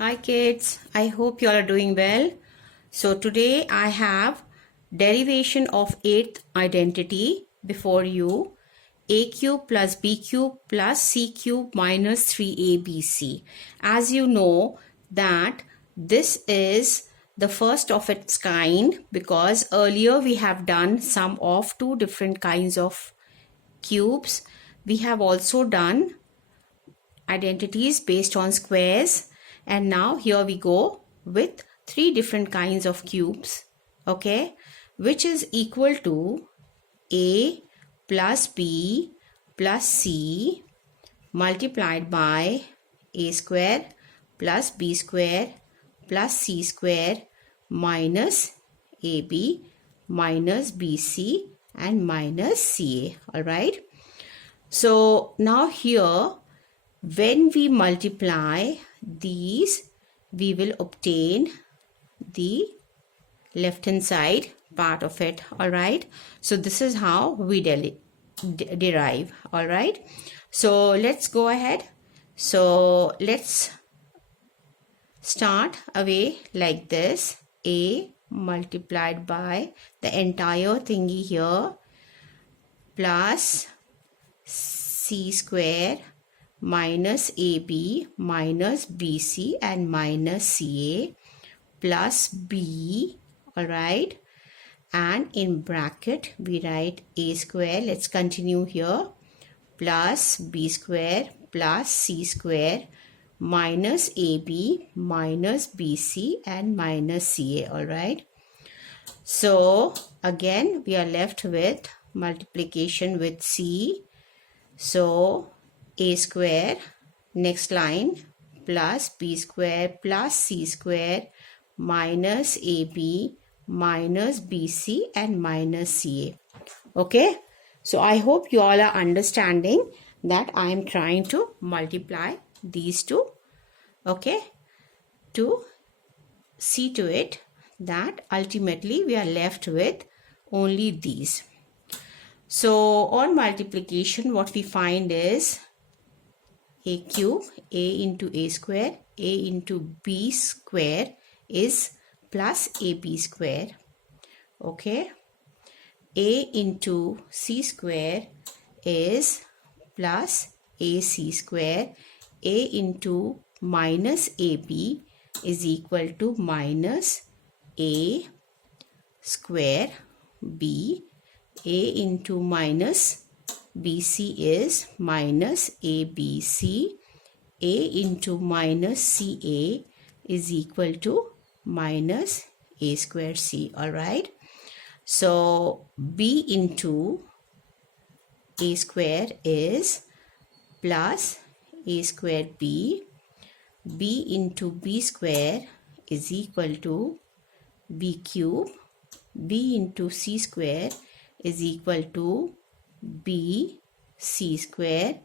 Hi kids, I hope you all are doing well. So today I have derivation of eighth identity before you. A cube plus B cube plus C cube minus 3ABC. As you know that this is the first of its kind because earlier we have done sum of two different kinds of cubes. We have also done identities based on squares, and now here we go with three different kinds of cubes, okay, which is equal to A plus B plus C multiplied by A square plus B square plus C square minus AB minus BC and minus CA. All right, so now here when we multiply these, we will obtain the left hand side part of it. All right, so this is how we derive. All right, so let's go ahead. So let's start away like this: A multiplied by the entire thingy here plus C square minus AB minus BC and minus CA plus B. All right, and in bracket we write A square. Let's continue here, plus B square plus C square minus AB minus BC and minus CA. All right, so again we are left with multiplication with C. So A square, next line, plus B square plus C square minus AB minus BC and minus CA. Okay, so I hope you all are understanding that I am trying to multiply these two, okay, to see to it that ultimately we are left with only these. So on multiplication, what we find is A cube, A into A square, A into B square is plus AB square. Okay, A into C square is plus AC square. A into minus AB is equal to minus A square. B, A into minus BC is minus ABC. A into minus CA is equal to minus A square C. All right, so B into A square is plus A square B. B into B square is equal to B cube. B into C square is equal to B C square.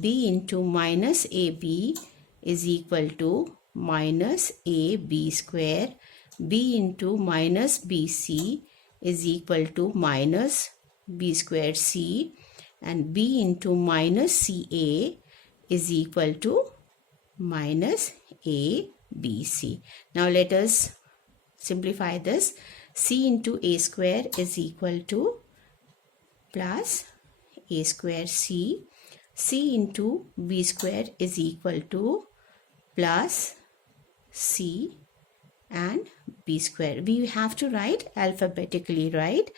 B into minus AB is equal to minus AB square. B into minus BC is equal to minus B square C, and B into minus CA is equal to minus ABC. Now let us simplify this. C into A square is equal to plus A square C. C into B square is equal to plus C and B square. We have to write alphabetically, right?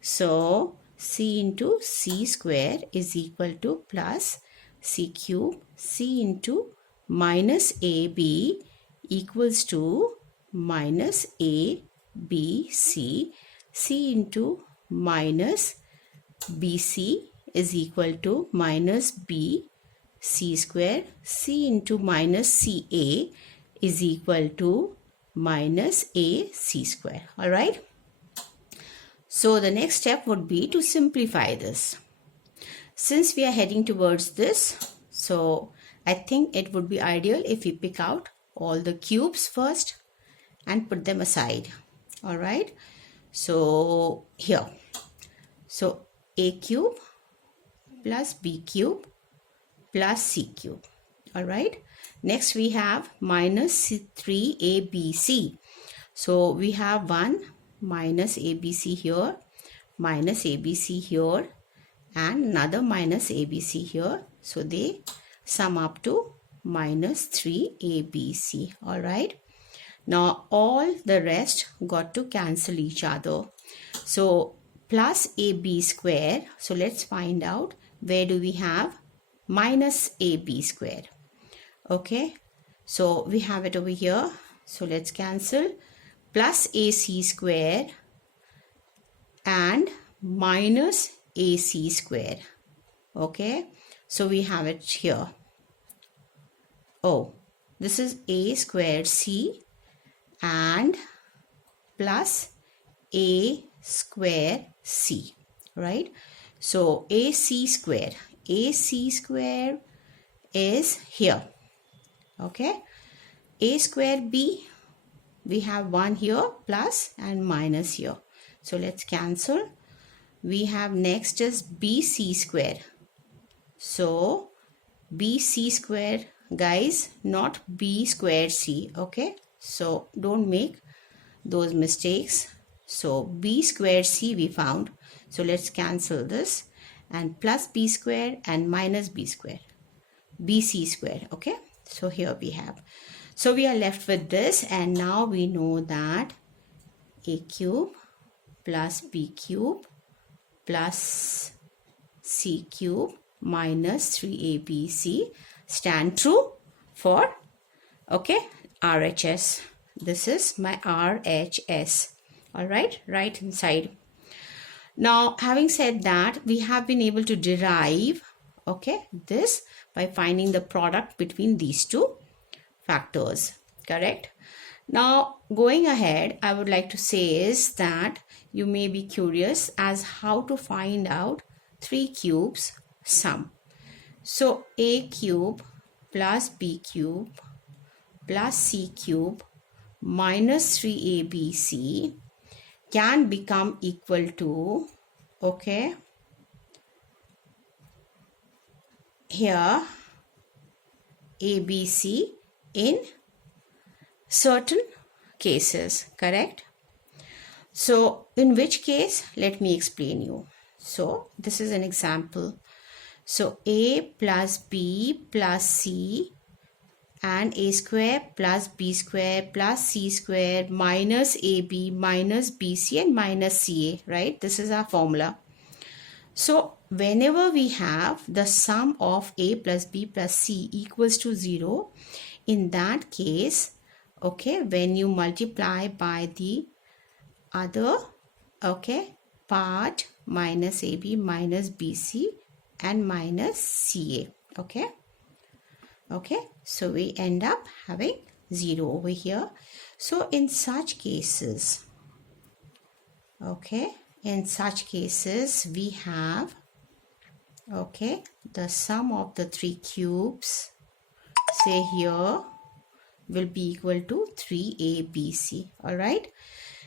So C into C square is equal to plus C cube. C into minus AB equals to minus ABC. C into minus BC is equal to minus BC square. C into minus CA is equal to minus AC square. All right. So the next step would be to simplify this. Since we are heading towards this, so I think it would be ideal if we pick out all the cubes first and put them aside. All right. So here, so A cube plus B cube plus C cube. All right. Next we have minus 3ABC. So we have one minus ABC here, minus ABC here, and another minus ABC here. So they sum up to minus 3ABC. Alright. Now all the rest got to cancel each other. So plus AB square. So let's find out where do we have minus AB square. Okay. So we have it over here. So let's cancel plus AC square and minus AC square. Okay. So we have it here. Oh, this is A squared C and plus A square C, right? So AC square is here. Okay. A square B, we have one here plus and minus here. So let's cancel. We have next is BC square. So BC square, guys, not B squared C. Okay. So don't make those mistakes. So B squared C we found. So let's cancel this, and plus B square and minus B square, BC square. Okay. So here we have. So we are left with this, and now we know that A cube plus B cube plus C cube minus 3ABC stand true for, okay, RHS. This is my RHS. All right, right inside. Now, having said that, we have been able to derive, okay, this by finding the product between these two factors, correct? Now, going ahead, I would like to say is that you may be curious as how to find out 3 cubes sum. So, A cube plus B cube plus C cube minus 3ABC can become equal to, okay, here ABC in certain cases, correct? So in which case, let me explain you. So this is an example. So A plus B plus C and A square plus B square plus C square minus AB minus BC and minus CA, right? This is our formula. So whenever we have the sum of A plus B plus C equals to 0, in that case, okay, when you multiply by the other, okay, part minus AB minus BC and minus CA, okay. Okay, so we end up having 0 over here. So in such cases, okay, in such cases we have, okay, the sum of the 3 cubes, say here, will be equal to 3ABC. All right.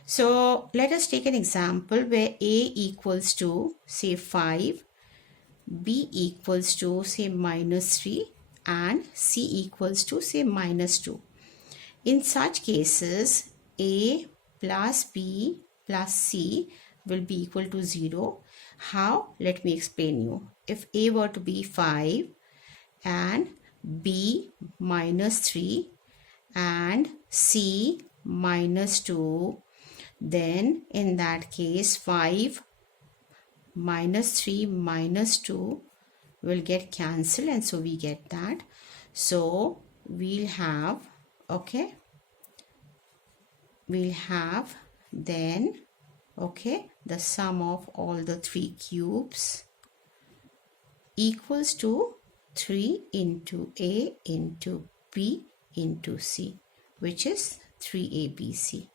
So let us take an example where A equals to, say, 5, B equals to, say, minus 3, and C equals to, say, minus 2. In such cases, A plus B plus C will be equal to 0. How? Let me explain you. If A were to be 5 and B minus 3 and C minus 2, then in that case 5 minus 3 minus 2 will get cancelled, and so we get that. So we'll have, okay, we'll have then, okay, the sum of all the 3 cubes equals to 3 into A into B into C, which is 3ABC,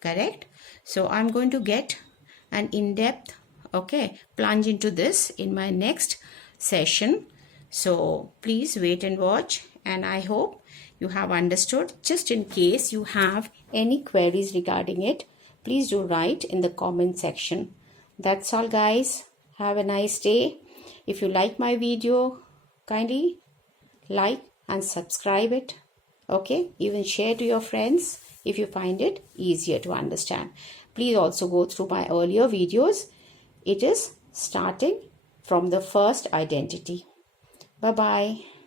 correct? So I'm going to get an in-depth, okay, plunge into this in my next session. So please wait and watch, and I hope you have understood. Just in case you have any queries regarding it, please do write in the comment section. That's all, guys. Have a nice day. If you like my video, kindly like, and subscribe it. Okay, even share to your friends if you find it easier to understand. Please also go through my earlier videos. It is starting from the first identity. Bye-bye.